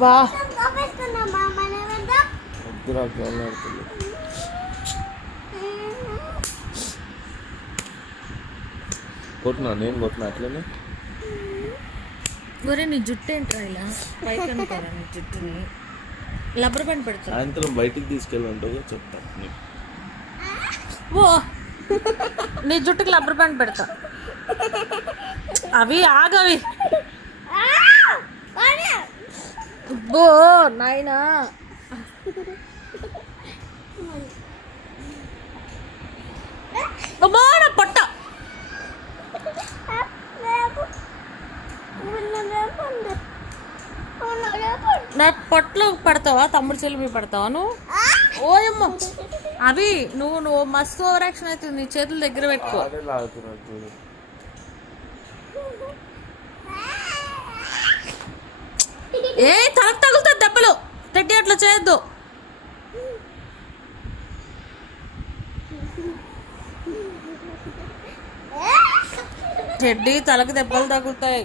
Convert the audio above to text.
బా కొట్టినా నేను కొట్టినా అట్లనే. ఒరే నీ జుట్టు ఏంట్రా ఇలా పైకి అనుకోరా నీ జుట్టుని రబ్బర్ బ్యాండ్ పెడతా. సాయంత్రం బయటికి తీసుకెళ్ళంటుందో చెప్తా నీకు. ఓ నీ జుట్టుకి రబ్బర్ బ్యాండ్ పెడతా. అవి ఆగవి. బో నాయనా పొట్ట నా పొట్టలో పడతావా? తమ్ముడు చెల్లి మీద పడతావా నువ్వు? ఓయమ్మ అవి నువ్వు మస్తు ఓవర్ యాక్షన్ అవుతుంది. నీ చేతులు దగ్గర పెట్టుకో. ఏ తలకు తగులుతుంది దెబ్బలు. తెడ్డి అట్లా చేయొద్దు. చెడ్డి తలకు దెబ్బలు తగులుతాయి.